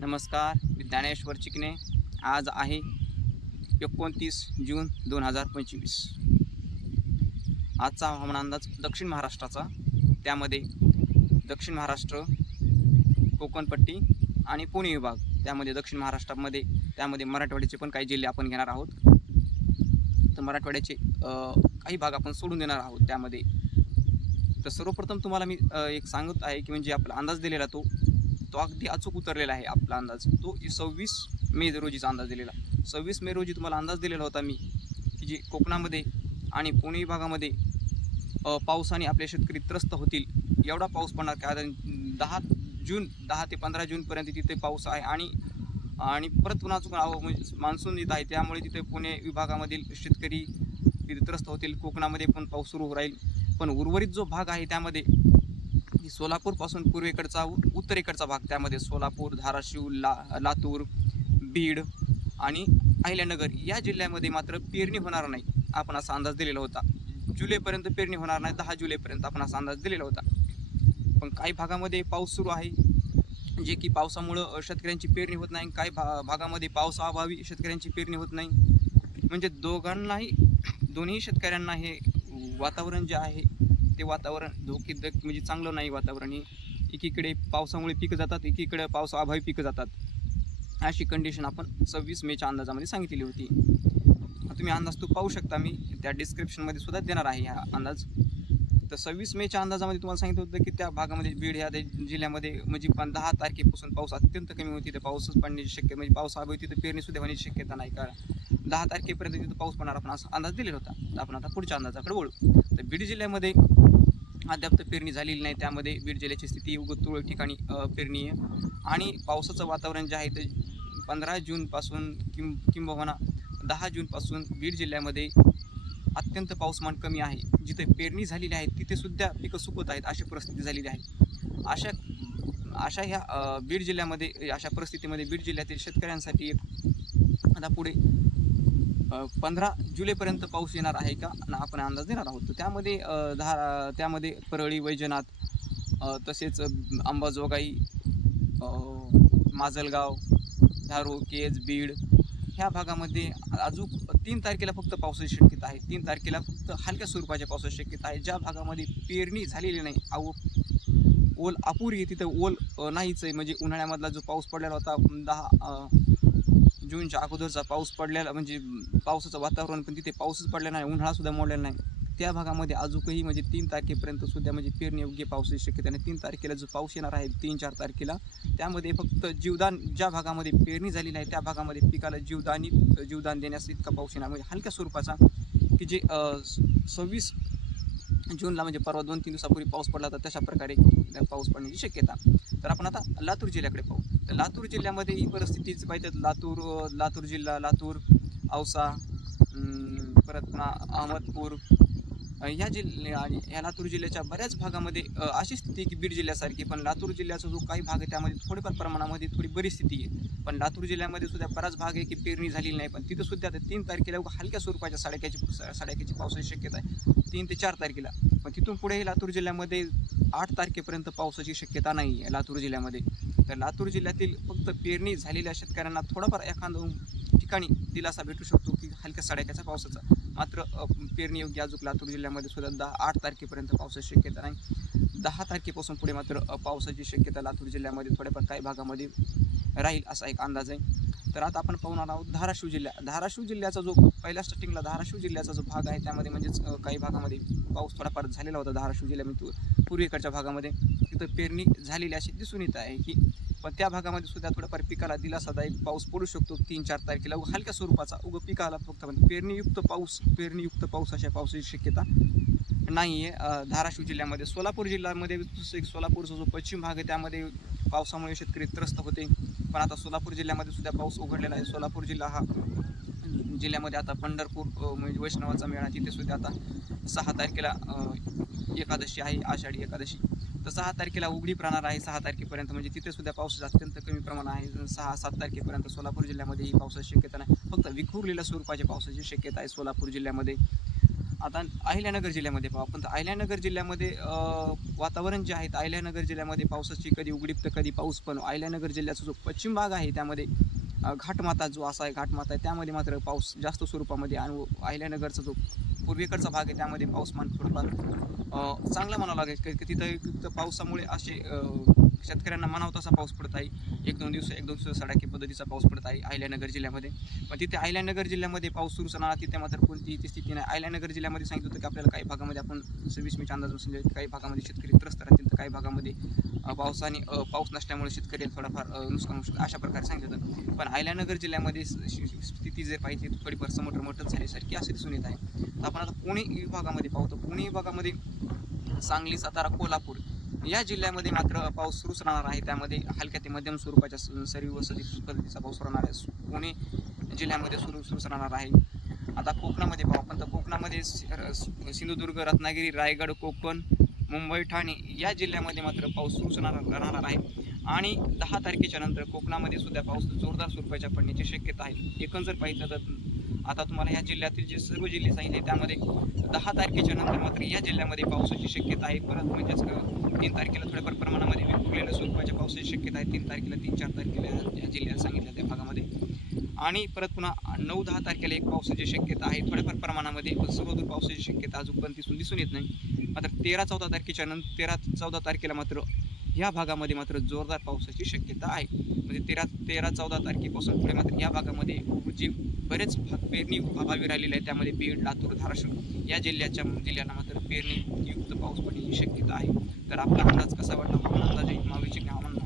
नमस्कार मी ज्ञानेश्वर चिकणे आज आहे एकोणतीस जून दोन हजार पंचवीस. आजचा हवामान अंदाज दक्षिण महाराष्ट्राचा. त्यामध्ये दक्षिण महाराष्ट्र कोकणपट्टी आणि पुणे विभाग. त्यामध्ये दक्षिण महाराष्ट्रामध्ये त्यामध्ये मराठवाड्याचे पण काही जिल्हे आपण घेणार आहोत. तर मराठवाड्याचे काही भाग आपण सोडून देणार आहोत त्यामध्ये. तर सर्वप्रथम तुम्हाला मी एक सांगत आहे की म्हणजे आपला अंदाज दिलेला तो तो अगदी अचूक उतरलेला आहे आपला अंदाज. तो सव्वीस मे रोजीचा अंदाज दिलेला. सव्वीस मे रोजी तुम्हाला अंदाज दिलेला होता मी की जे कोकणामध्ये आणि पुणे विभागामध्ये पावसाने आपले शेतकरी त्रस्त होतील. एवढा पाऊस पडणार कारण दहा जून दहा ते पंधरा जूनपर्यंत तिथे पाऊस आहे आणि आणि परत पुन्हा चुकून म्हणजे मान्सून येत आहे. त्यामुळे तिथे पुणे विभागामधील शेतकरी तिथे त्रस्त होतील. कोकणामध्ये पण पाऊस सुरू राहील. पण उर्वरित जो भाग आहे त्यामध्ये सोलापूरपासून पूर्वेकडचा उत्तरेकडचा भाग त्यामध्ये सोलापूर धाराशिव ला लातूर बीड आणि अहिल्यानगर या जिल्ह्यामध्ये मात्र पेरणी होणार नाही आपण असा अंदाज दिलेला होता. जुलैपर्यंत पेरणी होणार नाही दहा जुलैपर्यंत आपण असा अंदाज दिलेला होता. पण काही भागामध्ये पाऊस सुरू आहे जे की पावसामुळं शेतकऱ्यांची पेरणी होत नाही काही भा भागामध्ये पावसाअभावी शेतकऱ्यांची पेरणी होत नाही. म्हणजे दोघांनाही दोन्ही शेतकऱ्यांना हे वातावरण जे आहे ते वातावरण धोकेदायक म्हणजे चांगलं नाही वातावरण हे. एकीकडे पावसामुळे पिकं जातात एकीकडे पावसाअभावी पिकं जातात. अशी कंडिशन आपण सव्वीस मेच्या अंदाजामध्ये सांगितलेली होती. तुम्ही अंदाज तो पाहू शकता मी. त्या डिस्क्रिप्शनमध्ये सुद्धा देणार आहे हा अंदाज. तर सव्वीस मेच्या अंदाजामध्ये तुम्हाला सांगितलं होतं की त्या भागामध्ये बीड ह्या जिल्ह्यामध्ये म्हणजे पण दहा तारखेपासून पाऊस अत्यंत कमी होती तर पाऊसच पडण्याची शक्यता म्हणजे पावसाअभावी तिथं पेरणीसुद्धा होण्याची शक्यता नाही. कारण दहा तारखेपर्यंत तिथं पाऊस पडणार आपण असा अंदाज दिलेला होता. तर आपण आता पुढच्या अंदाजाकडे बोलू तर बीड जिल्ह्यामध्ये अद्याप तर पेरणी झालेली नाही. त्यामध्ये बीड जिल्ह्याची स्थिती उगत तुरळक ठिकाणी पेरणी आहे. आणि पावसाचं वातावरण जे आहे ते पंधरा जूनपासून किं किंबहुना दहा जूनपासून बीड जिल्ह्यामध्ये अत्यंत पाऊसमान कमी आहे. जिथे पेरणी झालेली आहे तिथेसुद्धा पिकं सुकत आहेत अशी परिस्थिती झालेली आहे. अशा अशा ह्या बीड जिल्ह्यामध्ये अशा परिस्थितीमध्ये बीड जिल्ह्यातील शेतकऱ्यांसाठी एक आता पुढे पंधरा जुलैपर्यंत पाऊस येणार आहे का? आपण अंदाज देणार आहोत. त्यामध्ये धा त्यामध्ये परळी वैजनाथ तसेच अंबाजोगाई माजलगाव धारू केज बीड ह्या भागामध्ये अजून तीन तारखेला फक्त पावसाची शक्यता आहे. तीन तारखेला फक्त हलक्या स्वरूपाच्या पावसाची शक्यता आहे. ज्या भागामध्ये पेरणी झालेली नाही आव ओल अपुरी तिथं ओल नाहीच आहे. म्हणजे उन्हाळ्यामधला जो पाऊस पडलेला होता दहा जूनच्या अगोदरचा पाऊस पडलेला म्हणजे पावसाचं वातावरण पण तिथे पाऊसच पडलेला नाही उन्हाळासुद्धा मोडलेला नाही. त्या भागामध्ये अजूनही म्हणजे तीन तारखेपर्यंत सुद्धा म्हणजे पेरणी योग्य पावसाची शक्यता नाही. तीन तारखेला जो पाऊस येणार आहे तीन चार तारखेला त्यामध्ये फक्त जीवदान ज्या भागामध्ये पेरणी झाली नाही त्या भागामध्ये पिकाला जीवदानी जीवदान देण्यास इतका पाऊस येणार म्हणजे हलक्या स्वरूपाचा की जे सव्वीस जूनला म्हणजे परवा दोन तीन दिवसापूर्वी पाऊस पडला होता तशा प्रकारे पाऊस पडण्याची शक्यता. तर आपण आता लातूर जिल्ह्याकडे पाहू. तर लातूर जिल्ह्यामध्ये ही परिस्थितीच पाहिजे तर लातूर लातूर जिल्हा लातूर औसा परत पुन्हा अहमदपूर ह्या जिल्ह्या आणि ह्या लातूर जिल्ह्याच्या बऱ्याच भागामध्ये अशी स्थिती आहे की बीड जिल्ह्यासारखी पण लातूर जिल्ह्याचा जो काही भाग आहे त्यामध्ये थोडीफार प्रमाणामध्ये थोडी बरी स्थिती आहे. पण लातूर जिल्ह्यामध्ये सुद्धा बराच भाग आहे की पेरणी झालेली नाही पण तिथं सुद्धा आता तीन तारखेला हलक्या स्वरूपाच्या साडेक्याची साडेक्याची पावसाची शक्यता आहे. तीन ते चार तारखेला. पण तिथून पुढेही लातूर जिल्ह्यामध्ये आठ तारखेपर्यंत पावसाची शक्यता नाही आहे लातूर जिल्ह्यामध्ये. तर लातूर जिल्ह्यातील फक्त पेरणी झालेल्या शेतकऱ्यांना थोडाफार एखादं ठिकाणी दिलासा भेटू शकतो की हलक्या साडेक्याचा पावसाचा. मात्र पेरणी योग्य अजून लातूर जिल्ह्यामध्ये सुद्धा दहा आठ तारखेपर्यंत पावसाची शक्यता नाही. दहा तारखेपासून पुढे मात्र पावसाची शक्यता लातूर जिल्ह्यामध्ये थोड्याफार काही भागामध्ये राहील असा एक अंदाज आहे. तर आता आपण पाहणार आहोत धाराशिव जिल्हा धाराशिव जिल्ह्याचा जो पहिल्या स्टार्टिंगला धाराशिव जिल्ह्याचा जो भाग आहे त्यामध्ये म्हणजेच काही भागामध्ये पाऊस थोडाफार झालेला होता धाराशिव जिल्ह्यामध्ये. पूर्वेकडच्या भागामध्ये. तिथं पेरणी झालेली अशी दिसून येत आहे की पण त्या भागामध्ये सुद्धा थोडाफार पिकाला दिलासादायक पाऊस पडू शकतो तीन चार तारखेला. उग हलक्या स्वरूपाचा उगं पिकाला फक्त म्हणजे पेरणीयुक्त पाऊस पेरणीयुक्त पाऊस अशा पावसाची शक्यता नाही आहे धाराशिव जिल्ह्यामध्ये सोलापूर जिल्ह्यामध्ये एक सोलापूरचा जो पश्चिम भाग आहे त्यामध्ये पावसामुळे शेतकरी त्रस्त होते. पण आता सोलापूर जिल्ह्यामध्ये सुद्धा पाऊस उघडलेला आहे. सोलापूर जिल्हा हा जिल्ह्यामध्ये आता पंढरपूर म्हणजे वैष्णवाचा मेळा तिथे सुद्धा आता सहा तारखेला एकादशी आहे. आषाढी एकादशी. तर सहा तारखेला उघडी प्राणार आहे. सहा तारखेपर्यंत म्हणजे तिथे सुद्धा पावसाचं अत्यंत कमी प्रमाण आहे. सहा सात तारखेपर्यंत सोलापूर जिल्ह्यामध्ये ही पावसाची शक्यता नाही. फक्त विखुरलेल्या स्वरूपाच्या पावसाची शक्यता आहे सोलापूर जिल्ह्यामध्ये. आता अहिल्यानगर जिल्ह्यामध्ये पाहू आपण. तर अहिल्यानगर जिल्ह्यामध्ये वातावरण जे आहे तर अहिल्यानगर जिल्ह्यामध्ये पावसाची कधी उघडीप तर कधी पाऊस पण. अहिल्यानगर जिल्ह्याचा जो पश्चिम भाग आहे त्यामध्ये घाटमाता जो असा आहे घाटमाता आहे त्यामध्ये मात्र पाऊस जास्त स्वरूपामध्ये आणि अहिल्यानगरचा जो पूर्वेकडचा भाग आहे त्यामध्ये पाऊसमान थोडंफार अं, चांगला म्हणावं लागेल. की तिथं पावसामुळे असे शेतकऱ्यांना म्हणावं तसा पाऊस पडत आहे. एक दोन दिवस एक दोन दिवस सडाकी पद्धतीचा पाऊस पडत आहे अहिल्यानगर जिल्ह्यामध्ये. पण तिथे अहिल्यानगर जिल्ह्यामध्ये पाऊस सुरू असणार तिथे मात्र कोणती ती स्थिती नाही. अहिल्यानगर जिल्ह्यामध्ये सांगितलं होतं की आपल्याला काही भागामध्ये आपण सव्वीस मीच्या अंदाज समजा काही भागामध्ये शेतकरी त्रस्त राहतील तर काही भागामध्ये पावसाने आणि पाऊस नसल्यामुळे शेतकऱ्याला थोडाफार नुकसान होऊ शकतं अशा प्रकारे सांगितलं होतं पण अहिल्यानगर जिल्ह्यामध्ये स्थिती जे पाहिजे थोडीफार समोर मोठच झाल्यासारखी असे दिसून येत आहे. तर आपण आता पुणे विभागामध्ये पाहतो. पुणे विभागामध्ये सांगली सातारा कोल्हापूर या जिल्ह्यामध्ये मात्र पाऊस सुरूच राहणार आहे. त्यामध्ये हलक्या ते मध्यम स्वरूपाच्या स- सरी व सरी पद्धतीचा पाऊस राहणार आहे. पुणे जिल्ह्यामध्ये सुरू सुरूच राहणार आहे. आता कोकणामध्ये पाहू आपण. तर कोकणामध्ये सिंधुदुर्ग रत्नागिरी रायगड कोकण मुंबई ठाणे या जिल्ह्यामध्ये मात्र पाऊस सुरूच राहणार आहे. आणि दहा तारखेच्या नंतर कोकणामध्ये सुद्धा पाऊस जोरदार स्वरूपाच्या पडण्याची शक्यता आहे. एकूण जर पाहिलं तर आता तुम्हाला या जिल्ह्यातील जे सर्व जिल्हे सांगितले त्यामध्ये दहा तारखेच्या नंतर मात्र या जिल्ह्यामध्ये पावसाची शक्यता आहे. परत म्हणजेच तीन तारखेला थोड्याफार प्रमाणामध्ये विखुरलेल्या स्वरूपाच्या पावसाची शक्यता आहे. तीन तारखेला तीन चार तारखेला या जिल्ह्यात सांगितल्या त्या भागामध्ये. आणि परत पुन्हा नऊ दहा तारखेला एक पावसाची शक्यता आहे. थोड्याफार प्रमाणामध्ये पण सर्वदूर पावसाची शक्यता अजून पण दिसून दिसून येत नाही. मात्र तेरा चौदा तारखेच्या नंतर तेरा चौदा तारखेला मात्र ह्या भागामध्ये मात्र जोरदार पावसाची शक्यता आहे. म्हणजे तेरा तेरा चौदा तारखेपासून पुढे मात्र या भागामध्ये जे बरेच भाग पेरणी अभावी राहिलेले आहे त्यामध्ये बीड लातूर धाराशिव या जिल्ह्याच्या जिल्ह्यांना मात्र पेरणी युक्त पाऊस पडण्याची शक्यता आहे. तर आपला अंदाज कसा वाटला? हवामान अंदाज मावीची हवामान